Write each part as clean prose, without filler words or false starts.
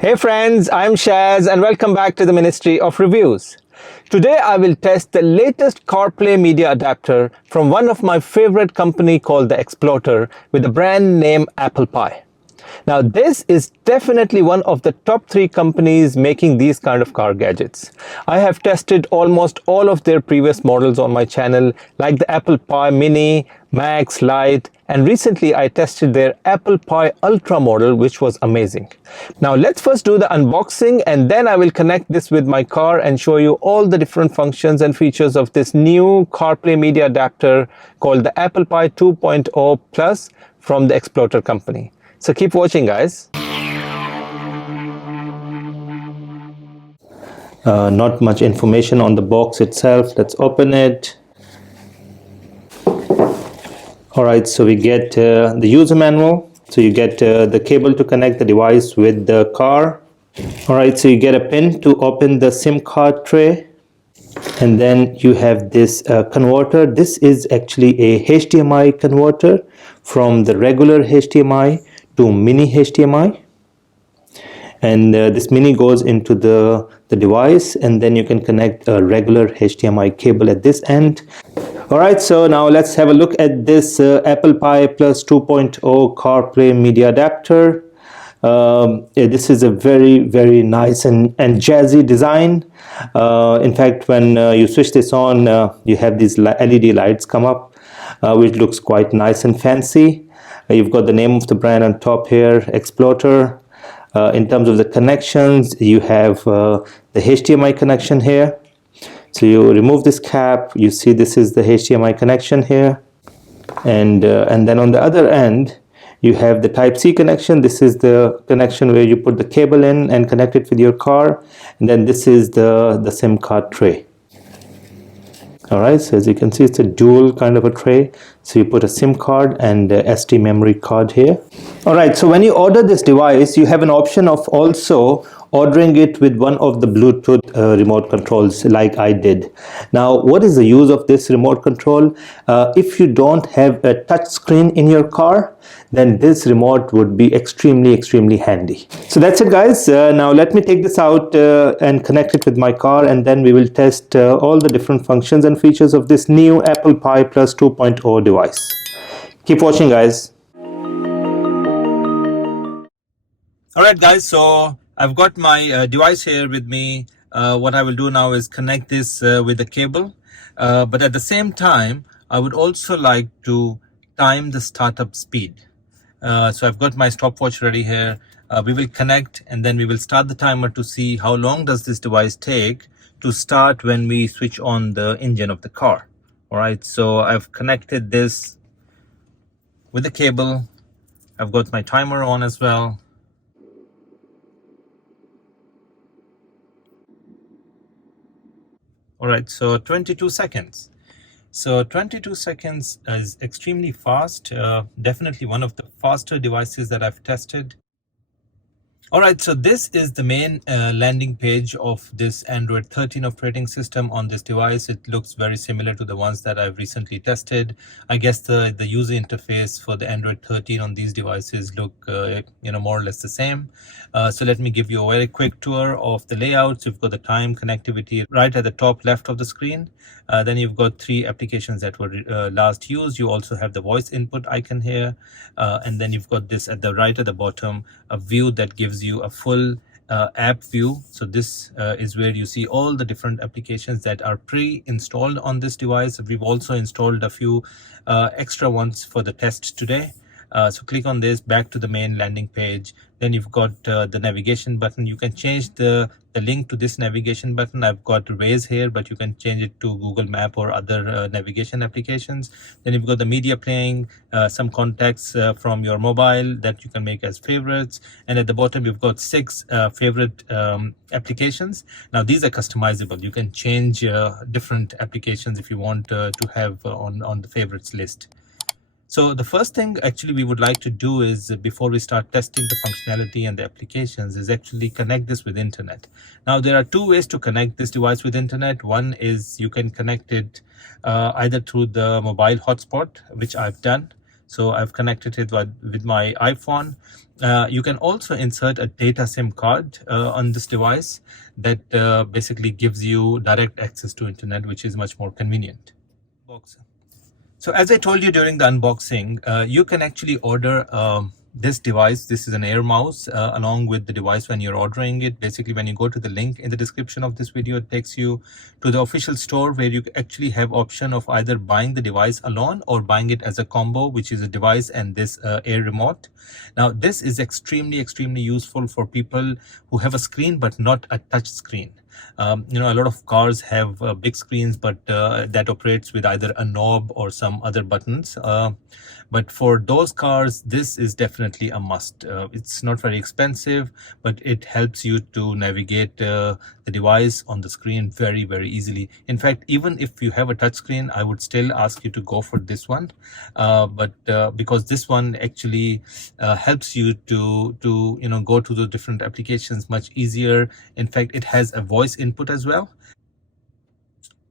Hey friends, I'm Shaz and welcome back to the Ministry of Reviews. Today I will test the latest CarPlay media adapter from one of my favorite company called the Explorer with the brand name Applepie. Now this is definitely one of the top 3 companies making these kind of car gadgets. I have tested almost all of their previous models on my channel like the Applepie Mini, Max, Lite, and recently I tested their Applepie Ultra model, which was amazing. Now let's first do the unboxing and then I will connect this with my car and show you all the different functions and features of this new CarPlay media adapter called the Applepie 2.0 Plus from the Explorer company. So keep watching, guys. Not much information on the box itself. Let's open it. Alright, so we get the user manual. So you get the cable to connect the device with the car. Alright, so you get a pin to open the SIM card tray. And then you have this converter. This is actually a HDMI converter from the regular HDMI to mini HDMI. And this mini goes into the device, and then you can connect a regular HDMI cable at this end. Alright, so now let's have a look at this Applepie Plus 2.0 CarPlay media adapter. This is a very nice and jazzy design. In fact, when you switch this on, you have these LED lights come up, which looks quite nice and fancy. You've got the name of the brand on top here, Explorer. In terms of the connections, you have the HDMI connection here. So you remove this cap, you see this is the HDMI connection here, and then on the other end you have the Type-C connection. This is the connection where you put the cable in and connect it with your car, and then this is the SIM card tray. Alright, so as you can see, it's a dual kind of a tray. So you put a SIM card and a SD memory card here. Alright, so when you order this device, you have an option of also ordering it with one of the Bluetooth remote controls like I did. Now, what is the use of this remote control? If you don't have a touch screen in your car, then this remote would be extremely handy. So that's it, guys. Now let me take this out and connect it with my car, and then we will test all the different functions and features of this new Applepie Plus 2.0 device. Keep watching, guys. Alright guys, so I've got my device here with me. What I will do now is connect this with the cable, but at the same time I would also like to time the startup speed. So I've got my stopwatch ready here. We will connect and then we will start the timer to see how long does this device take to start when we switch on the engine of the car. Alright, so I've connected this with the cable. I've got my timer on as well. Alright, so 22 seconds. So 22 seconds is extremely fast, definitely one of the faster devices that I've tested. Alright, so this is the main landing page of this Android 13 operating system on this device. It looks very similar to the ones that I've recently tested. I guess the user interface for the Android 13 on these devices look more or less the same. So let me give you a very quick tour of the layouts. You've got the time connectivity right at the top left of the screen. Then you've got 3 applications that were last used. You also have the voice input icon here, and then you've got this at the right at the bottom, a view that gives you a full app view. So this is where you see all the different applications that are pre-installed on this device. We've also installed a few extra ones for the test today. So click on this, back to the main landing page. Then you've got the navigation button. You can change the link to this navigation button. I've got Waze here, but you can change it to Google Map or other navigation applications. Then you've got the media playing, some contacts from your mobile that you can make as favorites. And at the bottom, you've got 6 favorite applications. Now these are customizable. You can change different applications if you want to have on the favorites list. So the first thing actually we would like to do is, before we start testing the functionality and the applications, is actually connect this with internet. Now there are 2 ways to connect this device with internet. One is you can connect it either through the mobile hotspot, which I've done. So I've connected it with my iPhone. You can also insert a data SIM card on this device that basically gives you direct access to internet, which is much more convenient. So as I told you during the unboxing, you can actually order this device. This is an Air mouse along with the device when you're ordering it. Basically, when you go to the link in the description of this video, it takes you to the official store where you actually have option of either buying the device alone or buying it as a combo, which is a device and this Air remote. Now, this is extremely useful for people who have a screen but not a touch screen. You know, a lot of cars have big screens, but that operates with either a knob or some other buttons. But for those cars, this is definitely a must. It's not very expensive, but it helps you to navigate the device on the screen very easily. In fact, even if you have a touch screen, I would still ask you to go for this one, because this one actually helps you to you know, go to the different applications much easier. In fact, it has a voice input as well.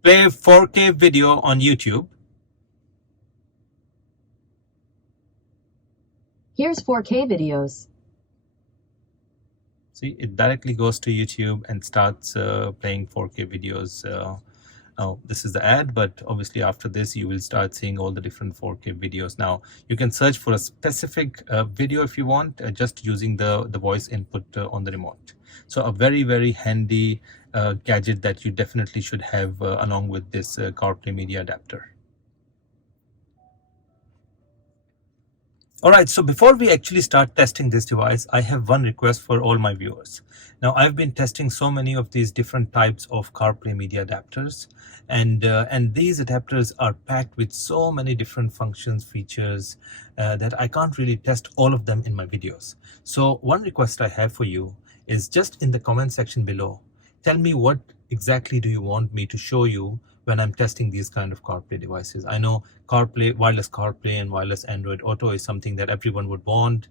Play 4K video on YouTube. Here's 4K videos. See, it directly goes to YouTube and starts playing 4K videos. Now, this is the ad, but obviously after this, you will start seeing all the different 4K videos. Now, you can search for a specific video if you want, just using the voice input on the remote. So a very handy gadget that you definitely should have along with this CarPlay media adapter. Alright, so before we actually start testing this device, I have one request for all my viewers. Now, I've been testing so many of these different types of CarPlay media adapters, and these adapters are packed with so many different functions, features, that I can't really test all of them in my videos. So one request I have for you is just in the comment section below, tell me what exactly do you want me to show you when I'm testing these kind of CarPlay devices. I know CarPlay, wireless CarPlay and wireless Android Auto is something that everyone would want.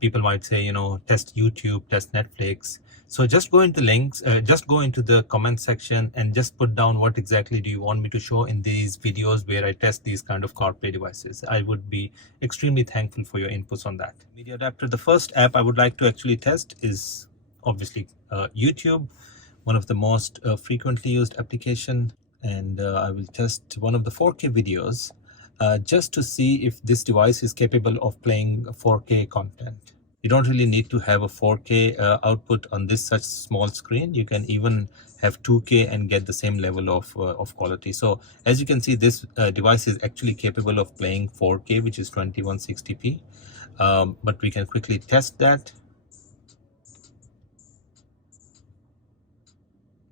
People might say, you know, test YouTube, test Netflix. So just go into links, just go into the comment section and just put down what exactly do you want me to show in these videos where I test these kind of CarPlay devices. I would be extremely thankful for your inputs on that. Media adapter, the first app I would like to actually test is obviously YouTube, one of the most frequently used application. And I will test one of the 4K videos just to see if this device is capable of playing 4K content. You don't really need to have a 4K output on this such small screen. You can even have 2K and get the same level of quality. So as you can see, this device is actually capable of playing 4K, which is 2160p. But we can quickly test that.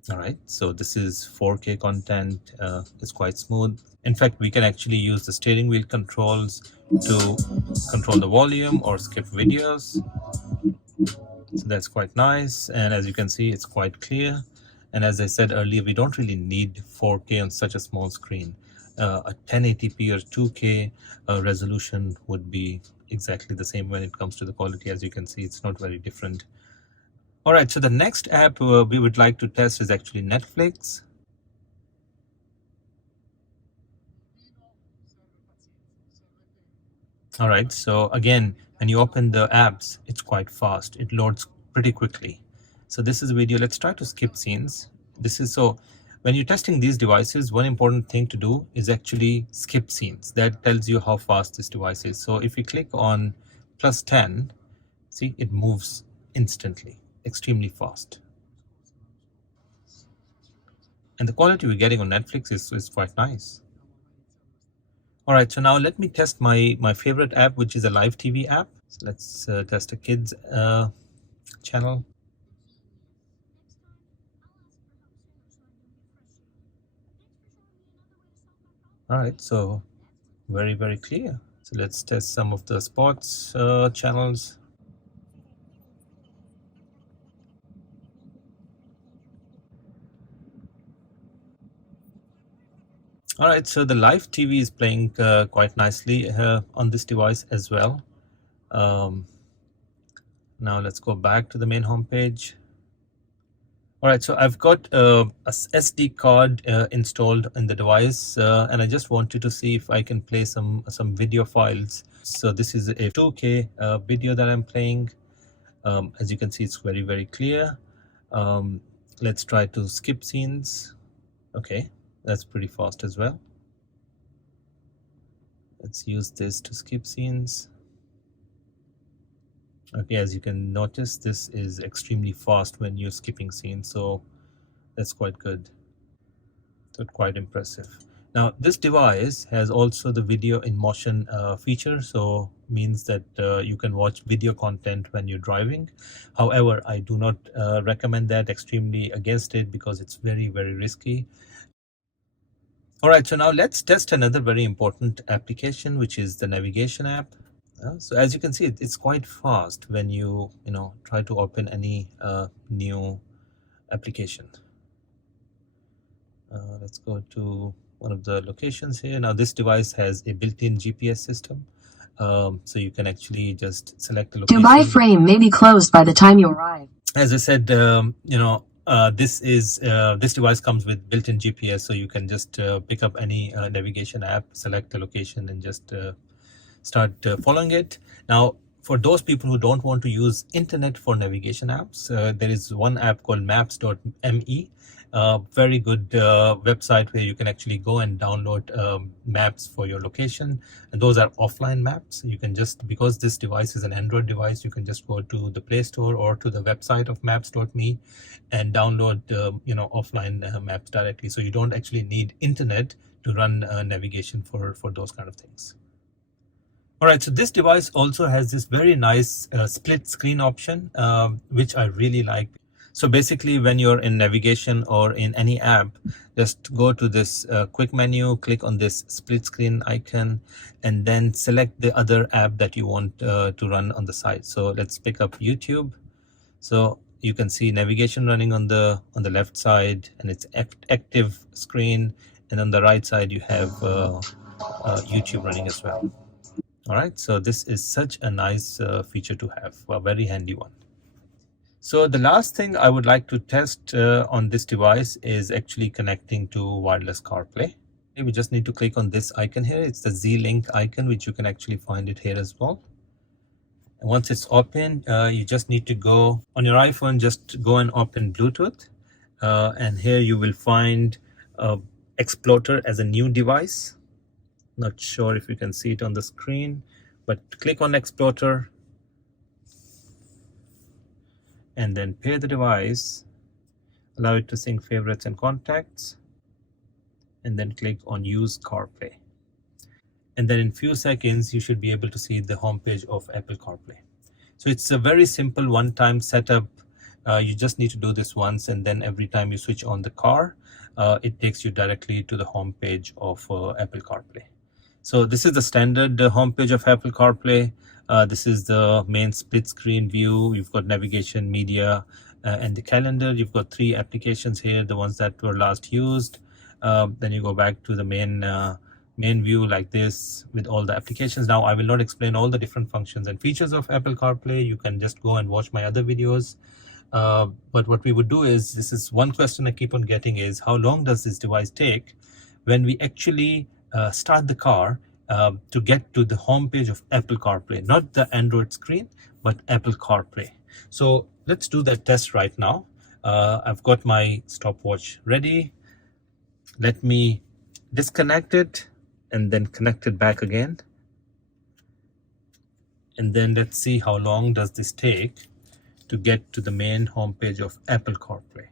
All right, so this is 4K content. It's quite smooth. In fact, we can actually use the steering wheel controls to control the volume or skip videos. So that's quite nice. And as you can see, it's quite clear. And as I said earlier, we don't really need 4K on such a small screen. A 1080p or 2K resolution would be exactly the same when it comes to the quality. As you can see, it's not very different. All right, so the next app we would like to test is actually Netflix. All right, so again, when you open the apps, it's quite fast. It loads pretty quickly. So this is a video. Let's try to skip scenes. This is so when you're testing these devices, one important thing to do is actually skip scenes. That tells you how fast this device is. So if you click on +10, see, it moves instantly. Extremely fast, and the quality we're getting on Netflix is quite nice. All right, so now let me test my favorite app, which is a live TV app. So let's test a kids channel. All right, so very clear. So let's test some of the sports channels. All right, so the live TV is playing quite nicely on this device as well. Now let's go back to the main home page. All right, so I've got a SD card installed in the device, and I just wanted to see if I can play some video files. So this is a 2K video that I'm playing. As you can see, it's very clear. Let's try to skip scenes. Okay, that's pretty fast as well. Let's use this to skip scenes. Okay, as you can notice, this is extremely fast when you're skipping scenes, so that's quite good. So quite impressive. Now this device has also the video in motion feature, so means that you can watch video content when you're driving. However, I do not recommend that, extremely against it, because it's very risky. All right, so now let's test another very important application, which is the navigation app. So as you can see, it's quite fast when you try to open any new application. Let's go to one of the locations here. Now this device has a built-in GPS system, so you can actually just select the location. Dubai frame may be closed by the time you arrive. As I said, this device comes with built-in GPS, so you can just pick up any navigation app, select the location, and just start following it. Now, for those people who don't want to use internet for navigation apps, there is one app called maps.me. Very good website where you can actually go and download maps for your location, and those are offline maps. You can just, because this device is an Android device, you can just go to the Play Store or to the website of maps.me and download offline maps directly, so you don't actually need internet to run navigation for those kind of things. All right, so this device also has this very nice split screen option, which I really like. So basically, when you're in navigation or in any app, just go to this quick menu, click on this split screen icon, and then select the other app that you want to run on the side. So let's pick up YouTube. So you can see navigation running on the left side, and it's active screen, and on the right side you have YouTube running as well. All right, so this is such a nice feature to have, a very handy one. So the last thing I would like to test on this device is actually connecting to wireless CarPlay. We just need to click on this icon here. It's the Z-Link icon, which you can actually find it here as well. And once it's open, you just need to go on your iPhone, just go and open Bluetooth. And here you will find Explorer as a new device. Not sure if you can see it on the screen, but click on Explorer and then pair the device, allow it to sync favorites and contacts, and then click on Use CarPlay. And then in few seconds, you should be able to see the homepage of Apple CarPlay. So it's a very simple one-time setup. You just need to do this once, and then every time you switch on the car, it takes you directly to the homepage of Apple CarPlay. So this is the standard homepage of Apple CarPlay. This is the main split screen view. You've got navigation, media, and the calendar. You've got 3 applications here, the ones that were last used. Then you go back to the main view like this with all the applications. Now I will not explain all the different functions and features of Apple CarPlay. You can just go and watch my other videos. But what we would do is, this is one question I keep on getting, is how long does this device take when we actually start the car to get to the home page of Apple CarPlay, not the Android screen, but Apple CarPlay. So let's do that test right now. I've got my stopwatch ready. Let me disconnect it and then connect it back again. And then let's see how long does this take to get to the main homepage of Apple CarPlay.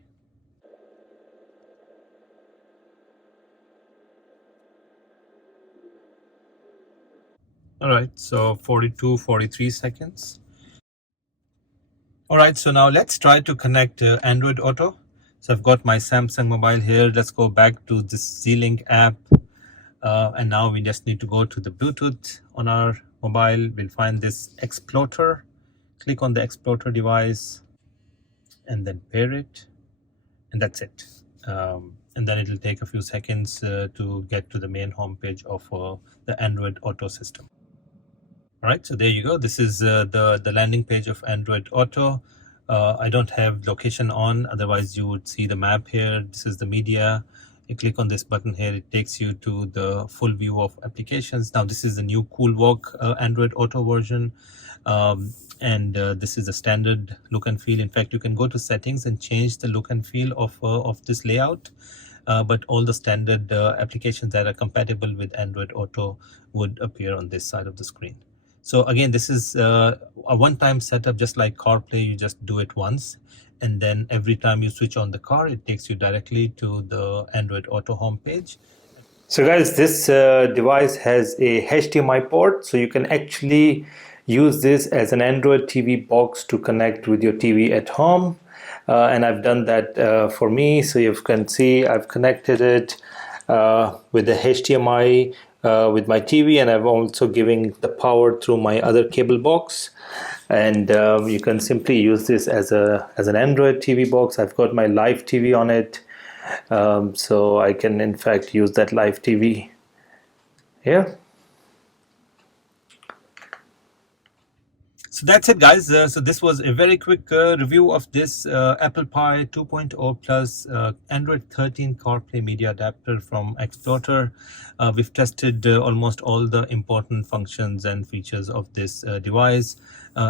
All right, so 43 seconds. All right, so now let's try to connect Android Auto. So I've got my Samsung mobile here. Let's go back to this Z-Link app. And now we just need to go to the Bluetooth on our mobile. We'll find this Explorer. Click on the Explorer device and then pair it. And that's it. And then it'll take a few seconds to get to the main homepage of the Android Auto system. All right, so there you go. This is the landing page of Android Auto. I don't have location on, otherwise you would see the map here. This is the media. You click on this button here, it takes you to the full view of applications. Now this is the new CoolWalk Android Auto version, and this is the standard look and feel. In fact, you can go to settings and change the look and feel of this layout. But all the standard applications that are compatible with Android Auto would appear on this side of the screen. So again, this is a one-time setup, just like CarPlay. You just do it once, and then every time you switch on the car, it takes you directly to the Android Auto homepage. So guys, this device has a HDMI port, so you can actually use this as an Android TV box to connect with your TV at home. And I've done that for me. So you can see I've connected it with the HDMI with my TV, and I'm also giving the power through my other cable box. And you can simply use this as an Android TV box. I've got my live TV on it, so I can in fact use that live TV here. So that's it, guys. So this was a very quick review of this Applepie 2.0 Plus Android 13 CarPlay media adapter from Explorer. We've tested almost all the important functions and features of this device.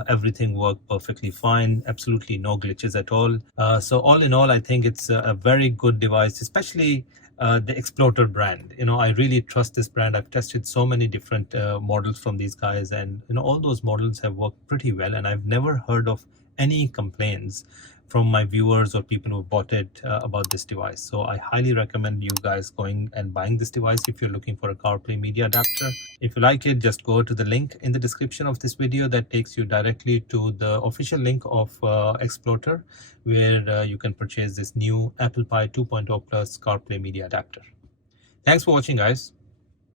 Everything worked perfectly fine, absolutely no glitches at all. So all in all, I think it's a very good device, especially the Explorer brand. I really trust this brand. I've tested so many different models from these guys, and all those models have worked pretty well, and I've never heard of any complaints from my viewers or people who bought it about this device. So I highly recommend you guys going and buying this device if you're looking for a CarPlay media adapter. If you like it, just go to the link in the description of this video that takes you directly to the official link of Explorer, where you can purchase this new Applepie 2.0 Plus CarPlay media adapter. Thanks for watching, guys.